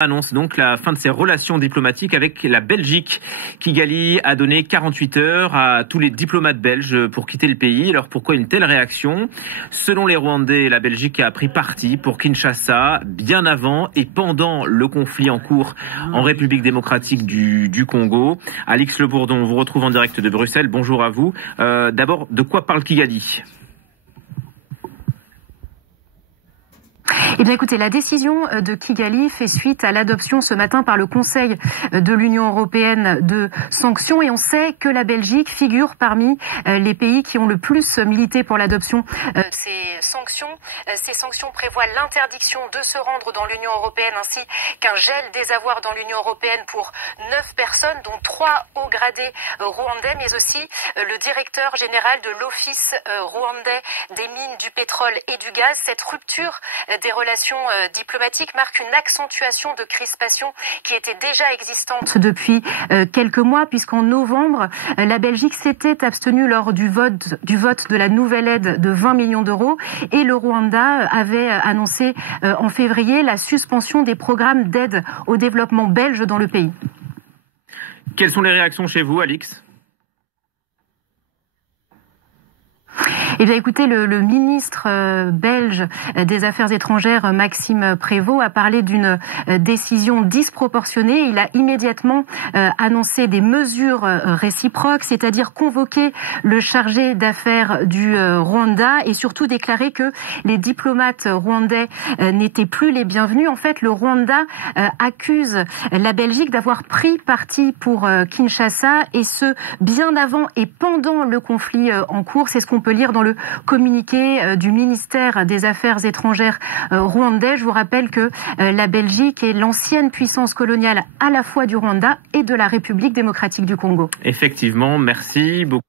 Annonce donc la fin de ses relations diplomatiques avec la Belgique. Kigali a donné 48 heures à tous les diplomates belges pour quitter le pays. Alors pourquoi une telle réaction? Selon les Rwandais, la Belgique a pris parti pour Kinshasa bien avant et pendant le conflit en cours en République démocratique du Congo. Alix Le Bourdon, on vous retrouve en direct de Bruxelles. Bonjour à vous. D'abord, de quoi parle Kigali? Eh bien écoutez, la décision de Kigali fait suite à l'adoption ce matin par le Conseil de l'Union européenne de sanctions et on sait que la Belgique figure parmi les pays qui ont le plus milité pour l'adoption de ces sanctions. Ces sanctions prévoient l'interdiction de se rendre dans l'Union européenne ainsi qu'un gel des avoirs dans l'Union européenne pour 9 personnes, dont 3 hauts gradés rwandais, mais aussi le directeur général de l'Office rwandais des mines, du pétrole et du gaz. Cette rupture des relations diplomatiques marque une accentuation de crispation qui était déjà existante depuis quelques mois, puisqu'en novembre, la Belgique s'était abstenue lors du vote de la nouvelle aide de 20 millions d'euros et le Rwanda avait annoncé en février la suspension des programmes d'aide au développement belge dans le pays. Quelles sont les réactions chez vous, Alix ? Eh bien, écoutez, le ministre belge des Affaires étrangères, Maxime Prévost, a parlé d'une décision disproportionnée. Il a immédiatement annoncé des mesures réciproques, c'est-à-dire convoquer le chargé d'affaires du Rwanda et surtout déclarer que les diplomates rwandais n'étaient plus les bienvenus. En fait, le Rwanda accuse la Belgique d'avoir pris parti pour Kinshasa et ce, bien avant et pendant le conflit en cours. C'est ce qu'on peut lire dans le communiqué du ministère des Affaires étrangères rwandais. Je vous rappelle que la Belgique est l'ancienne puissance coloniale à la fois du Rwanda et de la République démocratique du Congo. Effectivement, merci beaucoup.